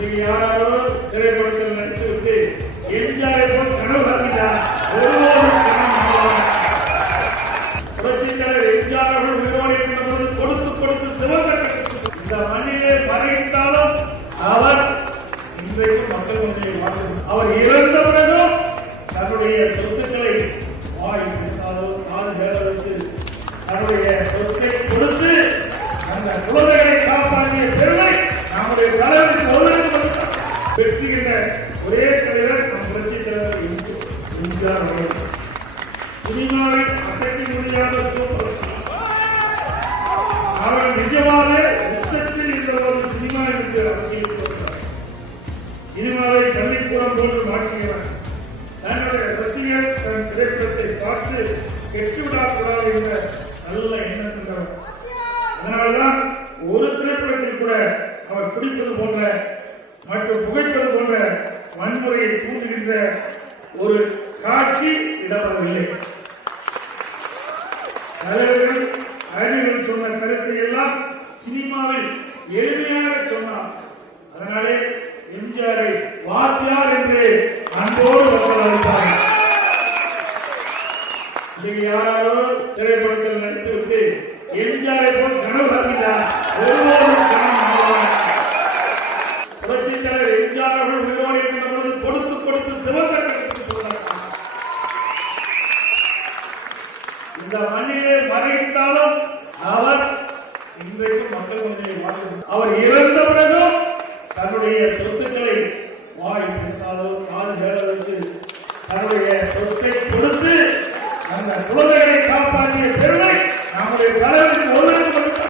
யாரோ திரைப்படத்தில் நடித்துவிட்டு எம்ஜிஆரை போல் கனவு காண்கிறார். புரட்சித் தலைவர் எம்ஜிஆர் அவர்கள் உயிரோடு இருந்தபோது கொடுத்து கொடுத்து சிவந்த இந்த மண்ணிலே மறைந்தாலும் அவர் இன்றைக்கு மக்கள் மத்தியில் வாழ்ந்தார். அவர் இறந்த பிறகும் தன்னுடைய சொத்துக்களை வாய் பேசாதோ காது கேட்பதற்கு தன்னுடைய சொத்தை கொடுத்து அந்த குழந்தைகளை காப்பாற்றிய பெருமை நம்முடைய தலைவருக்கு ஒருவருக்கு வெற்றி என்ற ஒரே தலைவர் நம் புரட்சித் தலைவர் எம்ஜிஆர் அவர்கள். சினிமாவில் அசைக்க முடியாத சூப்பர் அவர் நிஜமாக உச்சத்தில் இருந்த ஒரு சினிமா என்று அரசியல் கொடுத்தார். சினிமாவை பள்ளிக்கூடம் போன்று மாற்றுகிறார். தன்னுடைய ரசிகர் தன் திரைப்படத்தை பார்த்து கெட்டுவிடக்கூடாது என்ற நல்ல எண்ணம் கொண்டவர். அதனால்தான் ஒரு திரைப்படத்தில் கூட அவர் குடிப்பது போன்ற மற்றும் புகைப்பது போன்ற வன்முறையை தூண்டுகின்ற ஒரு காட்சி இடம்பெறவில்லை. தலைவர்கள் அறிஞர்கள் சொன்ன கருத்தை எல்லாம் சினிமாவில் எளிமையாக சொன்னார். அதனாலே எம்ஜிஆரை வாத்தியார் என்று அன்போடு வளர்த்தார். இன்னைக்கு யாரோ திரைப்படத்தில் நடித்துவிட்டு எம்ஜிஆரை போல் கனவு காண்கிறார். புரட்சித் தலைவர் எம்ஜிஆர் அவர்கள் உயிரோடு இருந்தபோது கொடுத்து கொடுத்து சிவந்த இந்த மண்ணிலே மறைந்தாலும் அவர் இன்றைக்கு மக்கள் மத்தியில் வாழ்ந்தார். அவர் இறந்த பிறகும் தன்னுடைய சொத்துக்களை வாய் பேசாதோ காது கேட்பதற்கு தன்னுடைய சொத்தை கொடுத்து அந்த குழந்தைகளை காப்பாற்றிய பெருமை நம்முடைய தலைவருக்கு ஒருவருக்கு